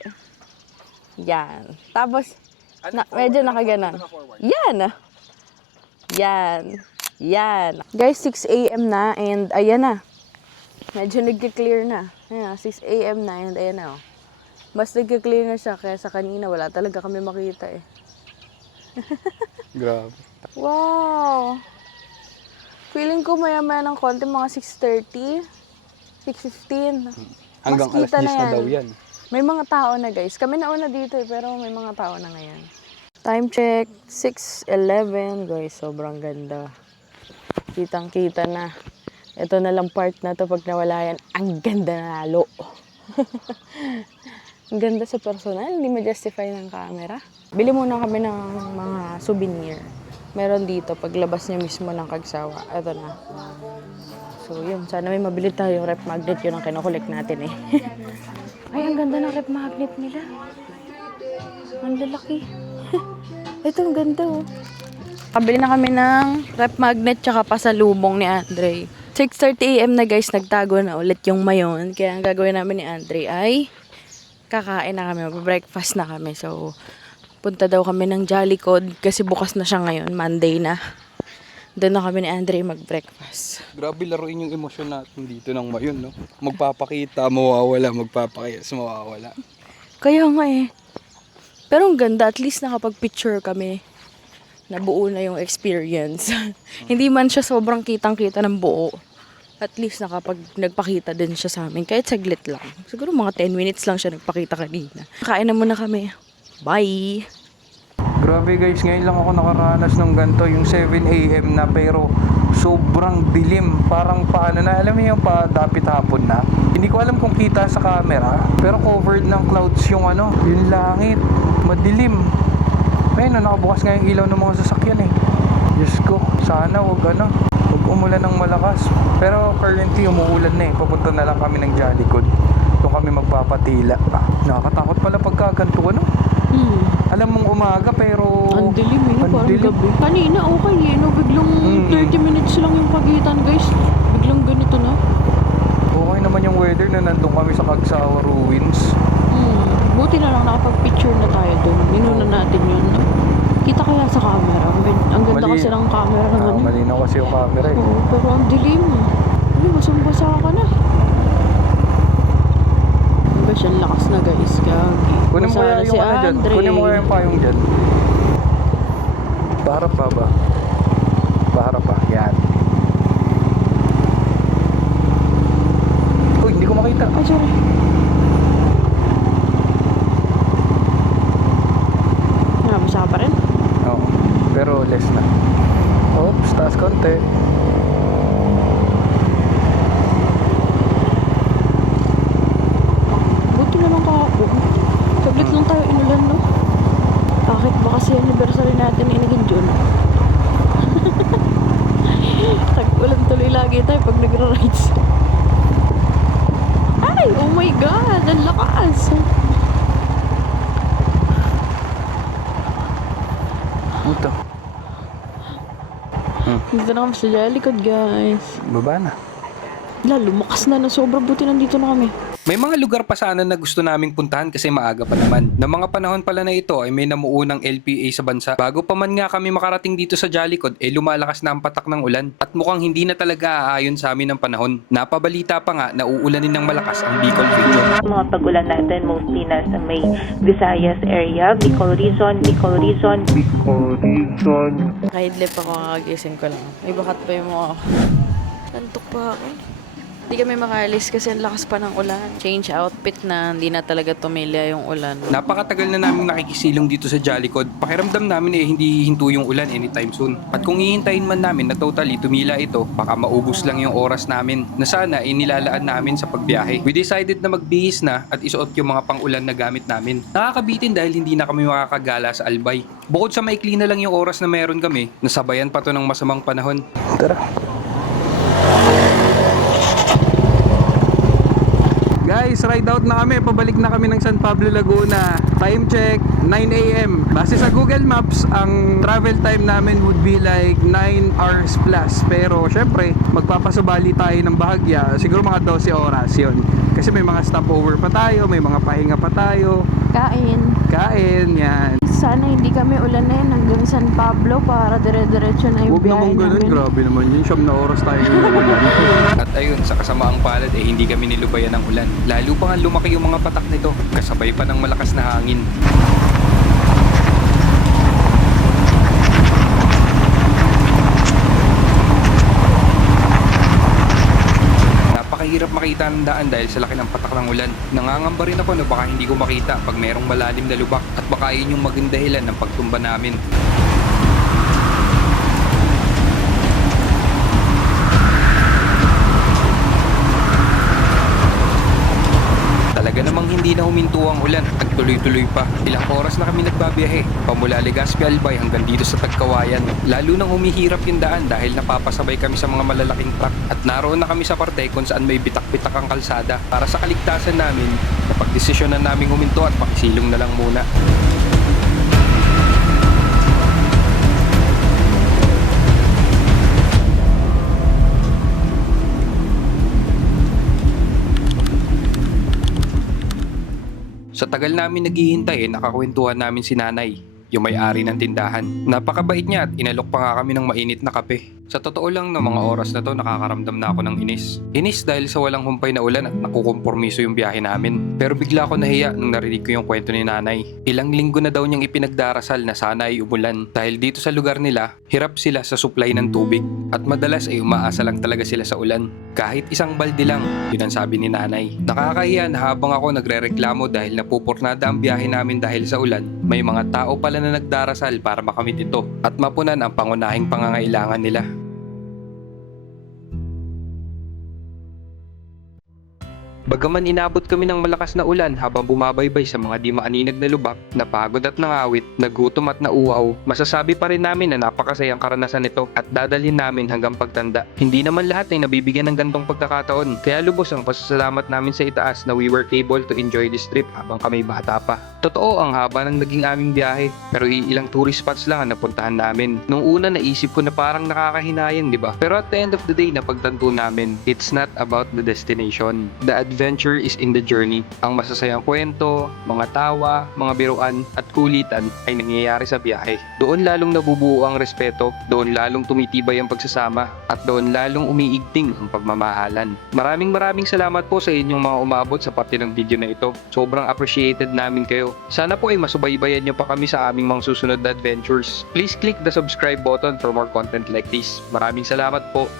Yan. Tapos, medyo nakaganon. Yan. Yan. Yan. Guys, 6 a.m. na and ayan na. Medyo nag-clear na. Ayan, 6 a.m. na and ayan na. Oh. Mas nag-clear na siya kaya sa kanina wala talaga kami makita eh. Grabe. Wow! Feeling ko maya-maya ng konti, mga 6:30, 6:15. Hanggang Mas kita alas 10 na daw yan. May mga tao na guys. Kami nauna dito eh, pero may mga tao na ngayon. Time check, 6:11. Guys, sobrang ganda. Kitang-kita na. Ito na lang part na to pag nawala yan. Ang ganda na lalo. Ang ganda sa personal, hindi ma-justify ng camera. Bili muna kami ng mga souvenir. Meron dito, paglabas niya mismo ng Kagsawa. Ito na. So yun, sana may mabili tayo rep magnet. Yun ang kinukulik natin eh. Ay, ang ganda ng rep magnet nila. Ang lalaki. Ito, ang ganda oh. Kabili na kami ng rep magnet tsaka pasalubong ni Andre. 6:30 a.m. na guys, nagtago na ulit yung mayon. Kaya ang gagawin namin ni Andre ay kakain na kami, mag-breakfast na kami. So, punta daw kami ng Jollycod kasi bukas na siya ngayon, Monday na. Doon na kami ni Andre mag-breakfast. Grabe laruin yung emosyon natin dito ng mayon, no? Magpapakita, mawawala, magpapakita, mawawala. Kaya nga eh. Pero ang ganda, at least nakapag-picture kami. Nabuo na yung experience. Hindi man siya sobrang kitang-kita ng buo. At least nagpakita din siya sa amin. Kahit saglit lang. Siguro mga 10 minutes lang siya nagpakita kanina. Kain na muna kami. Bye! Grabe guys, ngayon lang ako nakaranas ng ganito, yung 7 a.m. na pero sobrang dilim. Parang paano na, alam mo yung dapit hapon na. Hindi ko alam kung kita sa camera, pero covered ng clouds yung yung langit. Madilim. Ayun, nakabukas nga yung ilaw ng mga sasakyan eh. Diyos ko, sana wag umulan ng malakas. Pero currently umuulan na eh. Papunta na lang kami ng Jollycod. Doon kami magpapatila. Nakakatakot pala pagkaganto Alam mong umaga pero Ang dilim eh, parang dilim. gabi. Kanina okay eh, no? Biglang 30 minutes lang yung pagitan guys. Biglang ganito na. Okay naman yung weather na nandun kami sa Kagsawa Ruins. Buti na lang nakapag-picture na tayo dun. Minuna natin yun. Kita kaya sa camera. Ang ganda Mali- kasi ng camera naman. Malinaw kasi yung camera eh. Oo, pero ang dilim. Ay, basang-basa ka na. Guys, ang lakas na guys. Gagi. Kunin mo Basa kaya na yung si dyan. Andre. Kunin mo kaya yung payong dyan. Paharap pa ba? Paharap pa. Yan. Uy, hindi ko makita. Ay, sorry. Basa pa rin. Oo. Pero less na. Oops, taas konti. Ang lakas! Puto. Dito na kami sa Jellycod, guys. Baba na. Lumakas na sobra, buti nandito na kami. May mga lugar pa sana na gusto naming puntahan kasi maaga pa naman. Na mga panahon pala na ito ay may namuunang LPA sa bansa. Bago pa man nga kami makarating dito sa Jellycod, lumalakas na ang patak ng ulan. At mukhang hindi na talaga aayon sa amin ng panahon. Napabalita pa nga na uulanin ng malakas ang Bicol region. Mga pag-ulan natin mostly nasa may Visayas area, Bicol Region. Kahidlip ako, kakagising ko lang. May bakat pa yung mga... Antok pa ako. Hindi kami makaalis kasi ang lakas pa ng ulan. Change outfit na, hindi na talaga tumilya yung ulan. Napakatagal na namin nakikisilong dito sa Jellycod. Pakiramdam namin hindi hinto yung ulan anytime soon. At kung hihintayin man namin na totally tumila ito, baka maubos lang yung oras namin na sana inilalaan namin sa pagbiyahe. We decided na magbihis na at isuot yung mga pang-ulan na gamit namin. Nakakabitin dahil hindi na kami makakagala sa Albay. Bukod sa maikli na lang yung oras na meron kami, nasabayan pa to ng masamang panahon. Tara. Guys, ride out na kami. Pabalik na kami ng San Pablo, Laguna. Time check, 9 AM. Base sa Google Maps, ang travel time namin would be like 9 hours plus. Pero syempre, magpapasubali tayo ng bahagya. Siguro mga 12 oras yon. Kasi may mga stopover pa tayo, may mga pahinga pa tayo. Kain, yan. Sana hindi kami ulan na yun hanggang San Pablo para dire-diretso na yung Huwag biyahe naman ganun, namin. grabe naman yun. Siyam na oras tayo ulan. At ayun, sa kasamaang palad hindi kami nilubayan ng ulan. Lalo pa nga lumaki yung mga patak nito, kasabay pa ng malakas na hangin. Napakahirap makita ng daan dahil sa laki ng patak ng ulan. Nangangamba rin ako na baka hindi ko makita pag merong malalim na lubak at baka yun yung maging dahilan ng pagtumba namin. Talaga namang hindi na huminto ang ulan at tuloy-tuloy pa. Ilang oras na kami nagbabiyahe, pamula Legazpi Albay hanggang dito sa Tagkawayan. Lalo nang humihirap yung daan dahil napapasabay kami sa mga malalaking truck at naroon na kami sa parte kung saan may bitak-bitak ang kalsada. Para sa kaligtasan namin, napagdesisyonan naming huminto at pakisilong na lang muna. Sa tagal namin naghihintay, nakakwentuhan namin si Nanay, yung may-ari ng tindahan. Napakabait niya at inalok pa nga kami ng mainit na kape. Sa totoo lang, ng mga oras na to, nakakaramdam na ako ng inis. Inis dahil sa walang humpay na ulan at nakukompormiso yung biyahe namin. Pero bigla ako nahiya nung narinig ko yung kwento ni Nanay. Ilang linggo na daw niyang ipinagdarasal na sana ay umulan. Dahil dito sa lugar nila, hirap sila sa supply ng tubig. At madalas ay umaasa lang talaga sila sa ulan. Kahit isang balde lang, yun ang sabi ni Nanay. Nakakahiya na habang ako nagrereklamo dahil napupurnada ang biyahe namin dahil sa ulan, may mga tao pala na nagdarasal para makamit ito at mapunan ang pangunahing pangangailangan nila. Bagaman inabot kami ng malakas na ulan habang bumabaybay sa mga di maaninag na lubak, napagod at nangawit, nagutom at nauuhaw, masasabi pa rin namin na napakasayang karanasan ito at dadalhin namin hanggang pagtanda. Hindi naman lahat ay nabibigyan ng gantong pagkakataon, kaya lubos ang pasasalamat namin sa itaas na we were able to enjoy this trip habang kami bata pa. Totoo ang haba ng naging aming biyahe, pero ilang tourist spots lang ang napuntahan namin. Nung una naisip ko na parang nakakahinayang, di ba? Pero at the end of the day, napagtanto namin, it's not about the destination. The adventure is in the journey. Ang masasayang kwento, mga tawa, mga biruan at kulitan ay nangyayari sa biyahe. Doon lalong nabubuo ang respeto, doon lalong tumitibay ang pagsasama, at doon lalong umiigting ang pagmamahalan. Maraming salamat po sa inyong mga umabot sa parte ng video na ito. Sobrang appreciated namin kayo. Sana po ay masubaybayan nyo pa kami sa aming mga susunod na adventures. Please click the subscribe button for more content like this. Maraming salamat po.